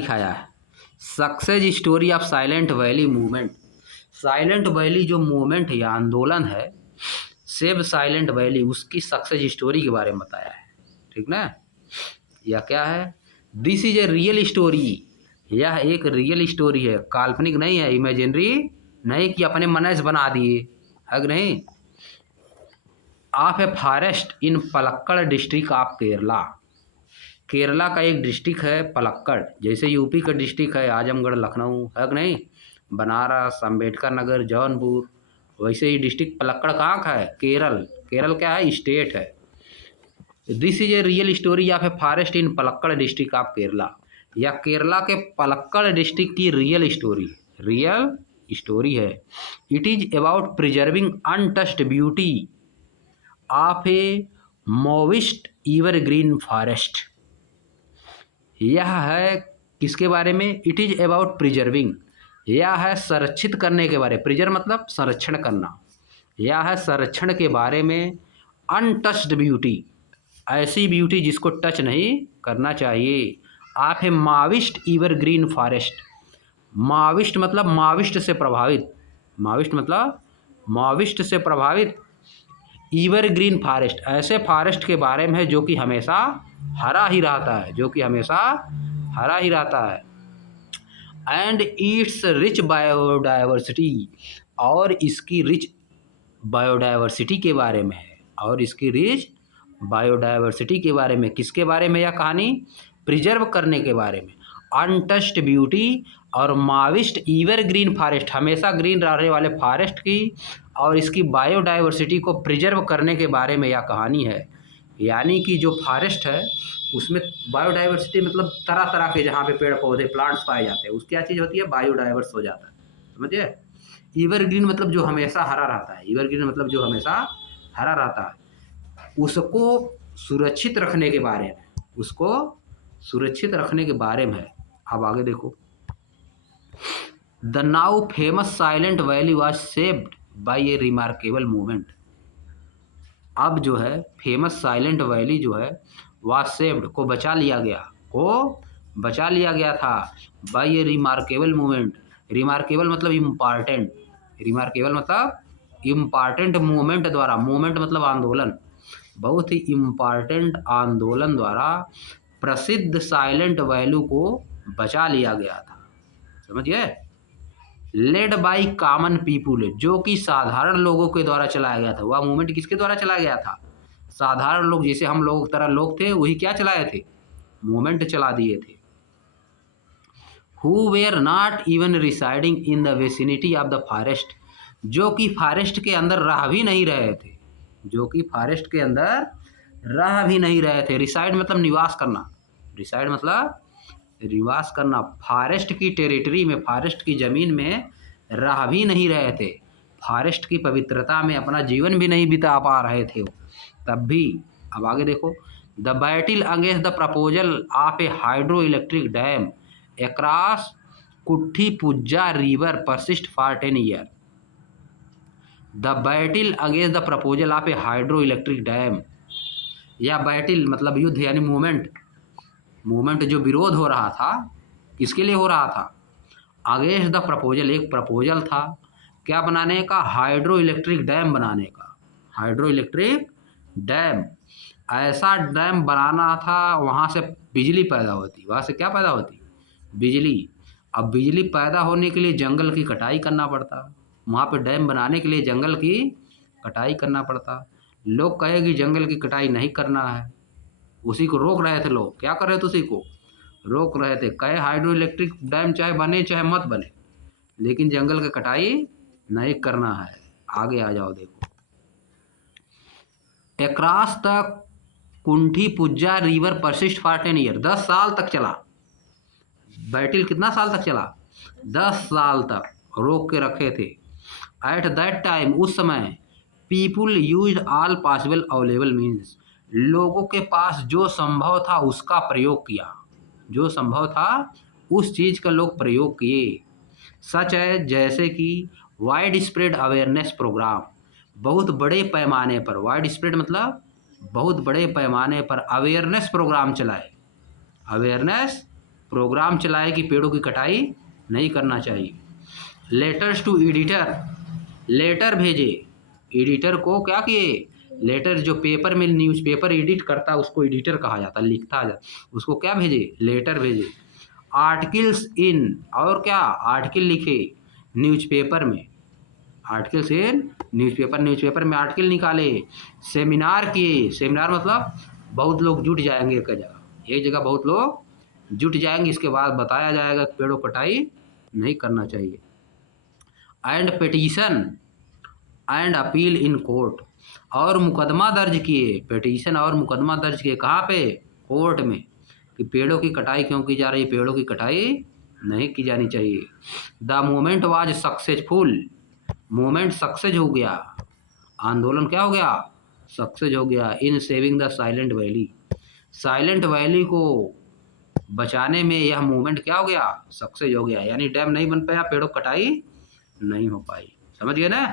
दिखाया है success story of silent valley movement. Silent valley जो मूवमेंट या आंदोलन है, सेव साइलेंट वैली, उसकी सक्सेस स्टोरी के बारे में बताया है। ठीक ना। यह क्या है? This is a real story. यह एक रियल स्टोरी है, काल्पनिक नहीं है, इमेजिनरी नहीं कि अपने मन से बना दिए, है कि नहीं। Of a forest in Palakkad district of Kerala. Kerala का एक डिस्ट्रिक्ट है पलक्कड़, जैसे यूपी का डिस्ट्रिक्ट है आजमगढ़, लखनऊ, है कि नहीं, बनारस, अम्बेडकर नगर, जौनपुर, वैसे ही डिस्ट्रिक्ट पलक्कड़ कहाँ का है? केरल। केरल क्या है? स्टेट है। This is a real story of a forest in Palakkad district of Kerala. या केरला के पलक्कड़ डिस्ट्रिक्ट की रियल स्टोरी है। It is about preserving untouched beauty of a moist evergreen forest. यह है किसके बारे में? इट इज अबाउट प्रिजर्विंग, यह है संरक्षित करने के बारे में। प्रिजर्व मतलब संरक्षण करना। यह है संरक्षण के बारे में। अनटच्ड ब्यूटी, ऐसी ब्यूटी जिसको टच नहीं करना चाहिए। आप है माविस्ट एवरग्रीन फॉरेस्ट। माविस्ट मतलब माविस्ट से प्रभावित, माविस्ट मतलब माविस्ट से प्रभावित। एवरग्रीन फॉरेस्ट, ऐसे फॉरेस्ट के बारे में है जो कि हमेशा हरा ही रहता है, जो कि हमेशा हरा ही रहता है। एंड इट्स रिच बायोडाइवर्सिटी, और इसकी रिच बायोडाइवर्सिटी के बारे में है। और इसकी रिच बायोडाइवर्सिटी के बारे में, किसके बारे में यह कहानी? प्रिजर्व करने के बारे में। अनटच्ड ब्यूटी और माविस्ट एवरग्रीन फॉरेस्ट, हमेशा ग्रीन रहने वाले फॉरेस्ट की और इसकी बायोडाइवर्सिटी को प्रिजर्व करने के बारे में यह कहानी है। यानी कि जो फॉरेस्ट है उसमें बायोडाइवर्सिटी मतलब तरह तरह के जहाँ पे पेड़ पौधे प्लांट्स पाए जाते हैं, उसकी क्या चीज़ होती है? बायोडाइवर्स हो जाता है, समझिए। एवरग्रीन मतलब जो हमेशा हरा रहता है, एवरग्रीन मतलब जो हमेशा हरा रहता है, उसको सुरक्षित रखने के बारे में, उसको सुरक्षित रखने के बारे में है। अब आगे देखो। The now famous silent valley was saved by a remarkable movement. अब जो है फेमस साइलेंट वैली जो है वाज सेव्ड, को बचा लिया गया, को बचा लिया गया था by a remarkable movement. Remarkable मतलब इम्पॉर्टेंट, रिमार्केबल मतलब इम्पॉर्टेंट मूवमेंट द्वारा। मूवमेंट मतलब आंदोलन, बहुत ही इम्पॉर्टेंट आंदोलन द्वारा प्रसिद्ध साइलेंट वैली को बचा लिया गया था, समझिए। लेड बाई कॉमन पीपुल, जो कि साधारण लोगों के द्वारा चलाया गया था। वह मूवमेंट किसके द्वारा चलाया गया था? साधारण लोग, जैसे हम लोगों की तरह लोग थे, वही क्या चलाए थे? मूवमेंट चला दिए थे। Who were not even residing in the vicinity of the forest, जो कि फॉरेस्ट के अंदर रह भी नहीं रहे थे, जो कि फॉरेस्ट के अंदर रह भी नहीं रहे थे। रिसाइड मतलब निवास करना, रिसाइड मतलब निवास करना। फॉरेस्ट की टेरिटरी में, फॉरेस्ट की ज़मीन में रह भी नहीं रहे थे, फॉरेस्ट की पवित्रता में अपना जीवन भी नहीं बिता पा रहे थे तब भी। अब आगे देखो। The battle against the proposal of a hydro electric dam across Kunthipuzha river persist for 10 year. The battle against the proposal of a hydro electric dam, या बैटल मतलब युद्ध यानी मूवमेंट, मूवमेंट जो विरोध हो रहा था, किसके लिए हो रहा था? अगेंस्ट द प्रपोजल, एक प्रपोजल था क्या बनाने का? हाइड्रो इलेक्ट्रिक डैम बनाने का। हाइड्रो इलेक्ट्रिक डैम, ऐसा डैम बनाना था वहाँ से बिजली पैदा होती। वहाँ से क्या पैदा होती? बिजली। अब बिजली पैदा होने के लिए जंगल की कटाई करना पड़ता, वहाँ पे डैम बनाने के लिए जंगल की कटाई करना पड़ता। लोग कहे कि जंगल की कटाई नहीं करना है, उसी को रोक रहे थे लोग। क्या कर रहे थे? उसी को रोक रहे थे। कहे हाइड्रो इलेक्ट्रिक डैम चाहे बने चाहे मत बने, लेकिन जंगल की कटाई नहीं करना है। आगे आ जाओ, देखो। Across the Kunthipuzha river persist for 10 year, 10 साल तक चला बैटल। कितना साल तक चला? 10 साल तक रोक के रखे थे। एट दैट टाइम, उस समय, people used all possible available means, लोगों के पास जो संभव था उसका प्रयोग किया, जो संभव था उस चीज़ का लोग प्रयोग किए। सच है, जैसे कि वाइड स्प्रेड अवेयरनेस प्रोग्राम, बहुत बड़े पैमाने पर, वाइड स्प्रेड मतलब बहुत बड़े पैमाने पर अवेयरनेस प्रोग्राम चलाए। अवेयरनेस प्रोग्राम चलाए कि पेड़ों की कटाई नहीं करना चाहिए। लेटर्स टू एडिटर, लेटर भेजे, एडिटर को क्या किए, लेटर जो पेपर में न्यूज़पेपर एडिट करता उसको एडिटर कहा जाता, लिखता जाता, उसको क्या भेजे, लेटर भेजे। आर्टिकल्स इन, और क्या, आर्टिकल लिखे न्यूज़पेपर में, आर्टिकल्स इन न्यूज़पेपर, न्यूज़पेपर में आर्टिकल निकाले। सेमिनार किए, सेमिनार मतलब बहुत लोग जुट जाएंगे एक जगह बहुत लोग जुट जाएंगे, इसके बाद बताया जाएगा कि पेड़ों कटाई नहीं करना चाहिए। And petition and appeal in court, और मुकदमा दर्ज किए, पिटीशन और मुकदमा दर्ज किए कहाँ पे, कोर्ट में, कि पेड़ों की कटाई क्यों की जा रही है, पेड़ों की कटाई नहीं की जानी चाहिए। The movement was successful, movement success हो गया, आंदोलन क्या हो गया, सक्सेस हो गया। इन saving the silent valley, silent valley को बचाने में यह मूवमेंट क्या हो गया, सक्सेस हो गया, यानी डैम नहीं बन पाया, पेड़ों कटाई नहीं हो पाई। समझ गए ना।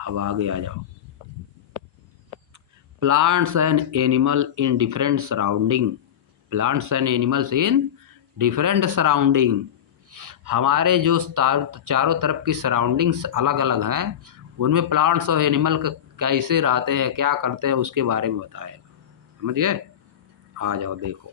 अब आगे आ जाओ। Plants and animal in different surrounding, plants and animals in different surrounding, हमारे जो चारों तरफ की सराउंडिंग्स अलग अलग हैं, उनमें प्लांट्स और एनिमल कैसे रहते हैं, क्या करते हैं, उसके बारे में बताएगा। समझिए। आ जाओ देखो।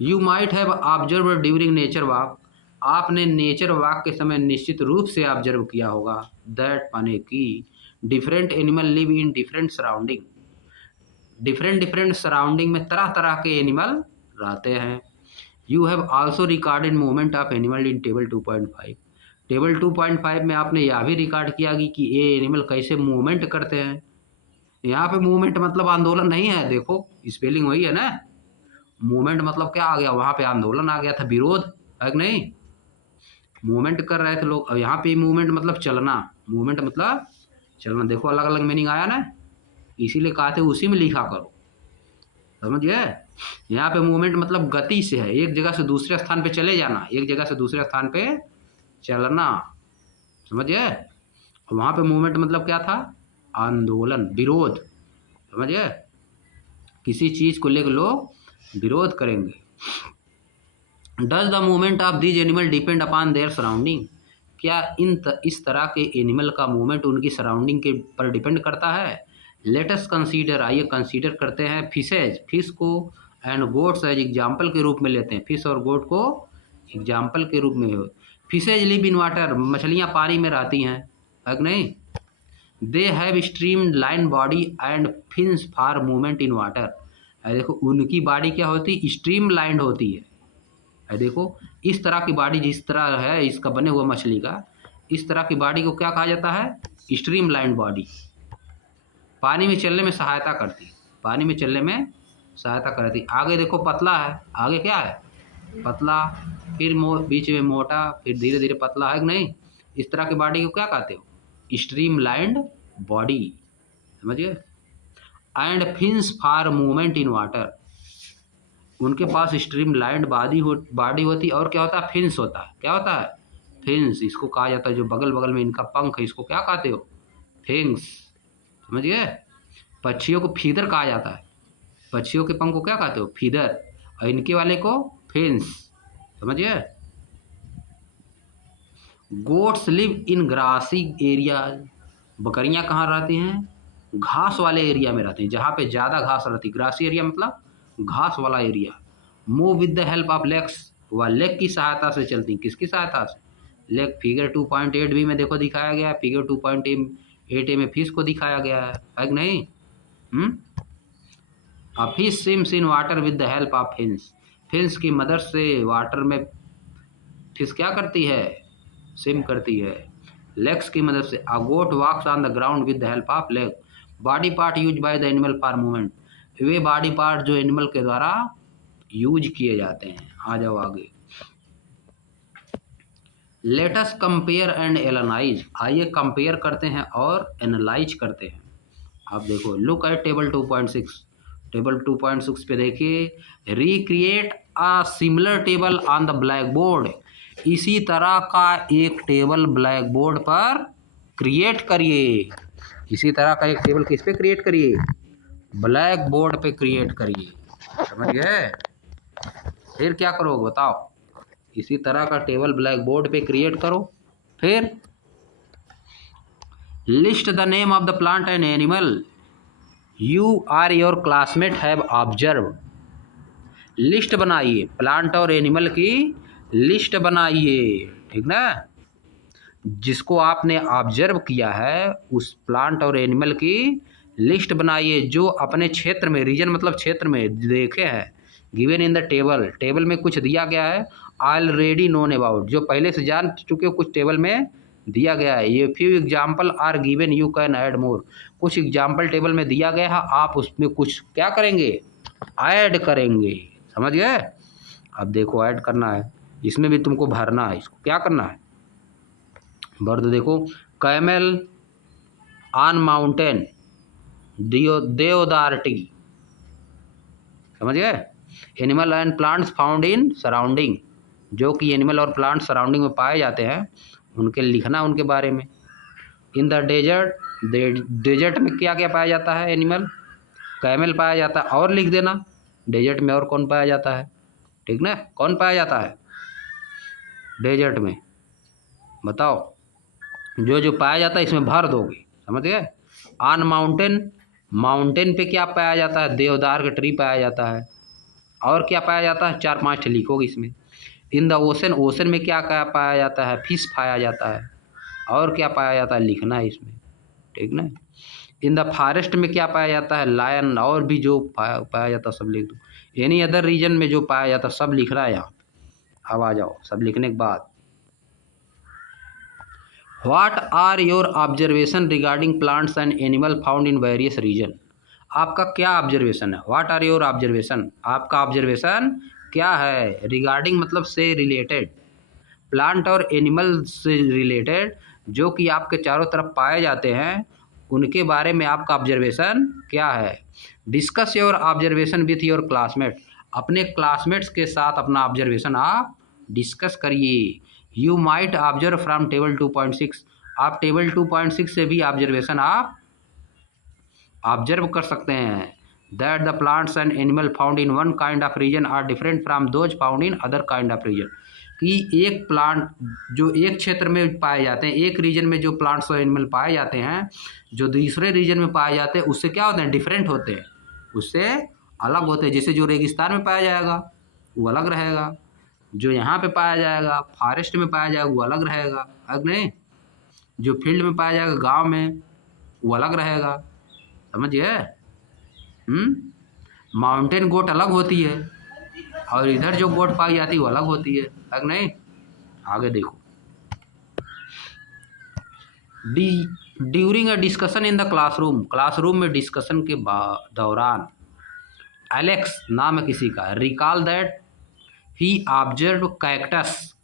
You might have observe during nature walk, आपने नेचर वॉक के समय निश्चित रूप से ऑब्जर्व किया होगा, दैट माने कि different animal live in different surrounding, different different surrounding में तरह तरह के एनिमल रहते हैं। You have also recorded movement of animal in table 2.5, table 2.5 में आपने यह भी रिकॉर्ड किया कि ये एनिमल कैसे मूवमेंट करते हैं। यहाँ पे मूवमेंट मतलब आंदोलन नहीं है, देखो स्पेलिंग वही है ना, मूवमेंट मतलब क्या आ गया, वहाँ पे आंदोलन आ गया था, विरोध है कि नहीं, मूवमेंट कर रहे थे लोग। अब यहाँ पे मूवमेंट मतलब चलना, मूवमेंट मतलब चलना, देखो अलग अलग मीनिंग आया ना, इसीलिए कहा थे उसी में लिखा करो। समझिए। यहाँ पे मूवमेंट मतलब गति से है, एक जगह से दूसरे स्थान पे चले जाना, एक जगह से दूसरे स्थान पे चलना। समझिए। वहाँ पे मूवमेंट मतलब क्या था, आंदोलन, विरोध। समझिए, किसी चीज़ को लेकर लोग विरोध करेंगे। Does the movement of these animal depend upon their surrounding, क्या इस तरह के एनिमल का मूवमेंट उनकी सराउंडिंग के पर डिपेंड करता है। लेटस कंसीडर, आइए कंसीडर करते हैं फिशेज, फिश को, एंड गोट्स एज एग्जाम्पल के रूप में लेते हैं, फिश और गोट को एग्जाम्पल के रूप में। फिशेज लिव इन वाटर, मछलियाँ पानी में रहती हैं, है कि नहीं। They have stream line body and fins for movement in water, देखो उनकी बॉडी क्या होती है, स्ट्रीम लाइंड होती है। देखो इस तरह की बॉडी, जिस तरह है इसका बने हुआ मछली का, इस तरह की बॉडी को क्या कहा जाता है, स्ट्रीम लाइन बॉडी। पानी में चलने में सहायता करती, पानी में चलने में सहायता करती। आगे देखो पतला है, आगे क्या है, पतला, फिर बीच में मोटा, फिर धीरे धीरे पतला, है कि नहीं। इस तरह की बॉडी को क्या कहते हो, स्ट्रीम लाइंड बॉडी। समझिए। And fins for movement in water, उनके पास स्ट्रीम लाइंड बॉडी होती, और क्या होता है, फिन्स होता है, क्या होता है, फिन्स। इसको कहा जाता है जो बगल बगल में इनका पंख है, इसको क्या कहते हो, फिन्स। समझिए। पक्षियों को फीदर कहा जाता है, पक्षियों के पंख को क्या कहते हो, फीदर, और इनके वाले को फिन्स। समझिए। Goats live in grassy area, बकरियां कहाँ रहती हैं, घास वाले एरिया में रहती हैं, जहाँ पे ज़्यादा घास रहती है, ग्रासी एरिया मतलब घास वाला area. Move with the help of legs, वह लेग की सहायता से चलती हैं, किसकी सहायता से, लेग। फिगर 2.8 भी में देखो दिखाया गया है, फिगर 2.8 में फिश को दिखाया गया है कि नहीं। A fish swims in water with the help of fins, fins की मदद से वाटर में फिश क्या करती है, स्विम करती है, लेग्स की मदद से। A goat walks on the ground with the help of leg, body part use by the animal for movement, वे बॉडी पार्ट जो एनिमल के द्वारा यूज किए जाते हैं। आ जाओ आगे। लेटस कंपेयर एंड एनालाइज, आइए कंपेयर करते हैं और एनालाइज करते हैं। आप देखो, लुक एट टेबल 2.6, टेबल 2.6 पे देखिए, recreate a similar table on the black board, इसी तरह का एक टेबल ब्लैक बोर्ड पर क्रिएट करिए, इसी तरह का एक टेबल किस पे क्रिएट करिए, ब्लैक बोर्ड पे क्रिएट करिए। समझ गए? फिर क्या करोगे बताओ? इसी तरह का टेबल ब्लैक बोर्ड पे क्रिएट करो। फिर list the name of the plant and animal you are your classmate have observe. List बनाइए, प्लांट और एनिमल की लिस्ट बनाइए, ठीक ना? जिसको आपने ऑब्जर्व किया है उस प्लांट और एनिमल की लिस्ट बनाइए, जो अपने क्षेत्र में, रीजन मतलब क्षेत्र में देखे हैं। Given in the table, table में कुछ दिया गया है। ऑलरेडी नोन अबाउट, जो पहले से जान चुके हो, कुछ टेबल में दिया गया है। ये few example are given, you can add more. कुछ एग्जाम्पल टेबल में दिया गया है, आप उसमें कुछ क्या करेंगे? ऐड करेंगे। समझ गए? अब देखो ऐड करना है, इसमें भी तुमको भरना है। इसको क्या करना है? भर दो। देखो, कैमल ऑन माउंटेन, देवदार टी। समझ गए? Animal and plants found in surrounding, जो कि एनिमल और प्लांट सराउंडिंग में पाए जाते हैं, उनके लिखना उनके बारे में। इन द डेजर्ट, डेजर्ट में क्या क्या पाया जाता है? एनिमल, कैमल पाया जाता है, और लिख देना डेजर्ट में और कौन पाया जाता है। ठीक ना? कौन पाया जाता है डेजर्ट में? बताओ। जो जो पाया जाता है इसमें भर दोगे। समझ गए? ऑन माउंटेन, माउंटेन पे क्या पाया जाता है? देवदार का ट्री पाया जाता है। और क्या पाया जाता है? 4-5 लिखोगे इसमें। इन द ओशन, ओशन में क्या क्या पाया जाता है? फिश पाया जाता है। और क्या पाया जाता है? लिखना है इसमें। ठीक ना? इन द फॉरेस्ट में क्या पाया जाता है? लायन। और भी जो पाया जाता है सब लिख दो। एनी अदर रीजन में जो पाया जाता है सब लिख रहा है यहाँ। अब आ जाओ, सब लिखने के बाद what are your observation regarding plants and animal found in various region. आपका क्या ऑब्जर्वेशन है? व्हाट आर योर ऑब्जर्वेशन, आपका ऑब्जर्वेशन क्या है? रिगार्डिंग मतलब से रिलेटेड, प्लांट और एनिमल से रिलेटेड, जो कि आपके चारों तरफ पाए जाते हैं, उनके बारे में आपका ऑब्जर्वेशन क्या है? Discuss your observation with your classmate, अपने क्लासमेट्स के साथ अपना ऑब्जर्वेशन आप डिस्कस करिए। You might observe from table 2.6, आप टेबल 2.6 से भी ऑब्जर्वेशन आप ऑब्जर्व कर सकते हैं। That the plants and animal found in one kind of region are different from those found in other kind of region, कि एक प्लांट जो एक क्षेत्र में पाए जाते हैं, एक रीजन में जो प्लांट्स और एनिमल पाए जाते हैं, जो दूसरे रीजन में पाए जाते हैं उससे क्या होते हैं? डिफरेंट होते हैं, उससे अलग होते हैं। जैसे जो रेगिस्तान में पाया जाएगा वो अलग रहेगा, जो यहाँ पे पाया जाएगा फॉरेस्ट में पाया जाएगा वो अलग रहेगा, अलग नहीं। जो फील्ड में पाया जाएगा गांव में वो अलग रहेगा। समझिए? माउंटेन गोट अलग होती है और इधर जो गोट पाई जाती है वो अलग होती है, अलग नहीं। आगे देखो, during a discussion in the classroom, classroom में डिस्कशन के दौरान एलेक्स नाम है किसी का, recall that he observe cactus,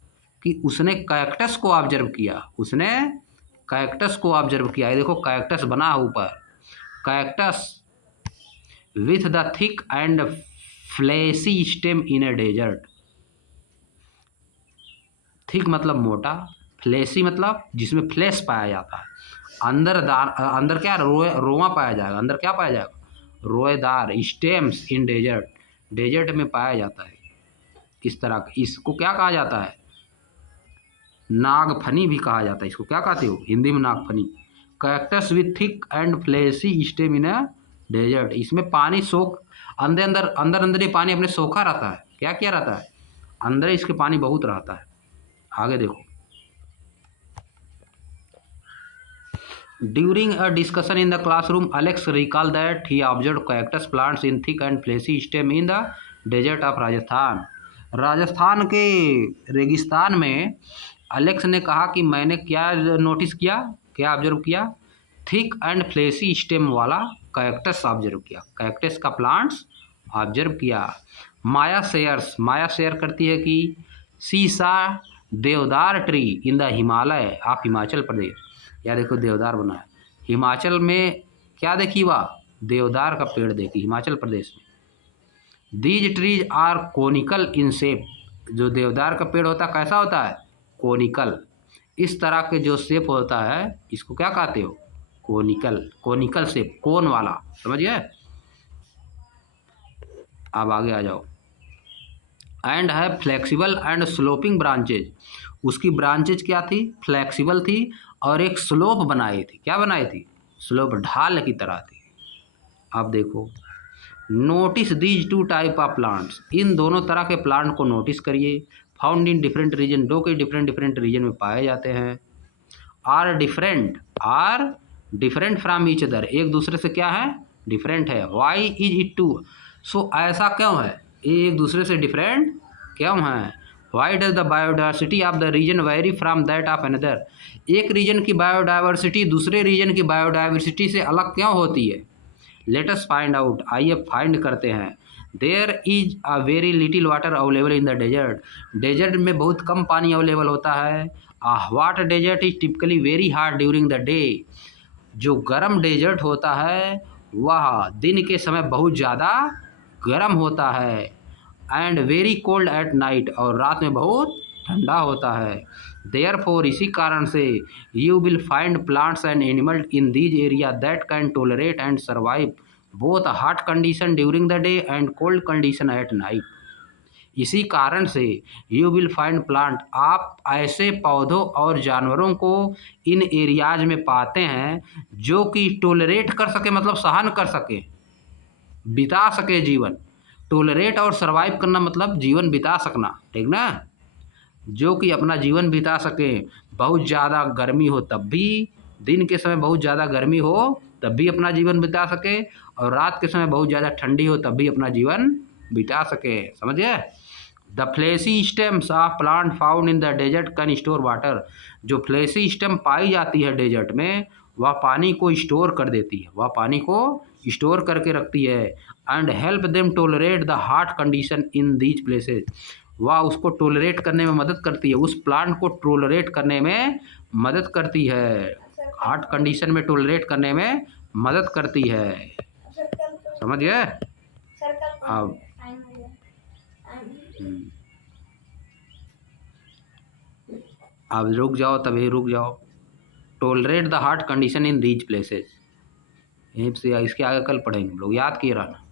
कि उसने कैक्टस को ऑब्जर्व किया, उसने कैक्टस को ऑब्जर्व किया। ये देखो कैक्टस बना ऊपर, cactus with the thick and fleshy stem in a desert. Thick मतलब मोटा, फ्लैशी मतलब जिसमें फ्लैश पाया जाता है। अंदर क्या रोआ पाया जाएगा, अंदर क्या पाया जाएगा? रोएदार स्टेम्स इन डेजर्ट, डेजर्ट में पाया जाता है इस तरह का। इसको क्या कहा जाता है? नागफनी भी कहा जाता है। इसको क्या कहते हो हिंदी में? नागफनी। Cactus with thick and fleshy stem in desert, इसमें पानी सोख, अंदर ये पानी अपने सोखा रहता है। क्या किया रहता है? अंदर इसके पानी बहुत रहता है। आगे देखो, during a discussion in the classroom Alex recall that he observe cactus plants in thick and fleshy stem in the desert of Rajasthan. Rajasthan के रेगिस्तान में एलेक्स ने कहा कि मैंने क्या नोटिस किया, क्या ऑब्जर्व किया? थिक एंड फ्लैशी स्टेम वाला कैक्टस ऑब्जर्व किया, कैक्टस का प्लांट्स ऑब्जर्व किया। माया शेयर करती है कि sees a deodar tree in the Himalaya of Himachal Pradesh. या देखो देवदार बना है, हिमाचल में क्या देखी? वह देवदार का पेड़ देखी हिमाचल प्रदेश में। These trees are conical in shape, जो देवदार का पेड़ होता है कैसा होता है? कोनिकल। इस तरह के जो शेप होता है इसको क्या कहते हो? कोनिकल, कोनिकल शेप, कोन वाला। समझ गए? अब आगे आ जाओ। एंड है फ्लेक्सिबल एंड स्लोपिंग ब्रांचेज, उसकी ब्रांचेज क्या थी, फ्लेक्सिबल थी और एक स्लोप बनाई थी। क्या बनाई थी, स्लोप, ढाल की तरह थी। अब देखो, notice these two type of plants, इन दोनों तरह के प्लांट को नोटिस करिए। फाउंड इन डिफरेंट रीजन, दो के डिफरेंट डिफरेंट रीजन में पाए जाते हैं। Are different from each other, एक दूसरे से क्या है, डिफरेंट है। Why is it to, so ऐसा क्यों है, ये एक दूसरे से डिफरेंट क्यों है। Why does the biodiversity of the region vary from that of another, एक रीजन की बायोडाइवर्सिटी दूसरे रीजन की बायोडाइवर्सिटी से अलग क्यों होती है। लेट अस फाइंड आउट, आइए फाइंड करते हैं। There is a very little water available in the desert, desert में बहुत कम पानी अवेलेबल होता है। What desert is typically very hot during the day, जो गर्म डेजर्ट होता है वह दिन के समय बहुत ज़्यादा गर्म होता है। And very cold at night, और रात में बहुत ठंडा होता है। देयरफॉर, इसी कारण से, you will find plants and animal in these area that can tolerate and survive both hot condition during the day and cold condition at night. इसी कारण से यू विल फाइंड प्लांट, आप ऐसे पौधों और जानवरों को इन एरियाज में पाते हैं जो कि टोलरेट कर सके, मतलब सहन कर सके, बिता सके जीवन। टोलरेट और सर्वाइव करना मतलब जीवन बिता सकना, ठीक ना, जो कि अपना जीवन बिता सके। बहुत ज़्यादा गर्मी हो तब भी, दिन के समय बहुत ज़्यादा गर्मी हो तब भी अपना जीवन बिता सके, और रात के समय बहुत ज़्यादा ठंडी हो तब भी अपना जीवन बिता सके। समझिए। The fleshy stems of plant found in the desert can store water, जो फ्लेसी स्टेम पाई जाती है डेजर्ट में वह पानी को स्टोर कर देती है, वह पानी को स्टोर करके रखती है। And help them tolerate the hot condition in these places, वह उसको टोलरेट करने में मदद करती है, उस प्लांट को टोलरेट करने में मदद करती है, हॉट कंडीशन में टोलरेट करने में मदद करती है। समझ गए। अब अब रुक जाओ, तभी रुक जाओ। Tolerate the hot condition in these places, यहीं से इसके आगे कल पढ़ेंगे हम लोग, याद किए रहना।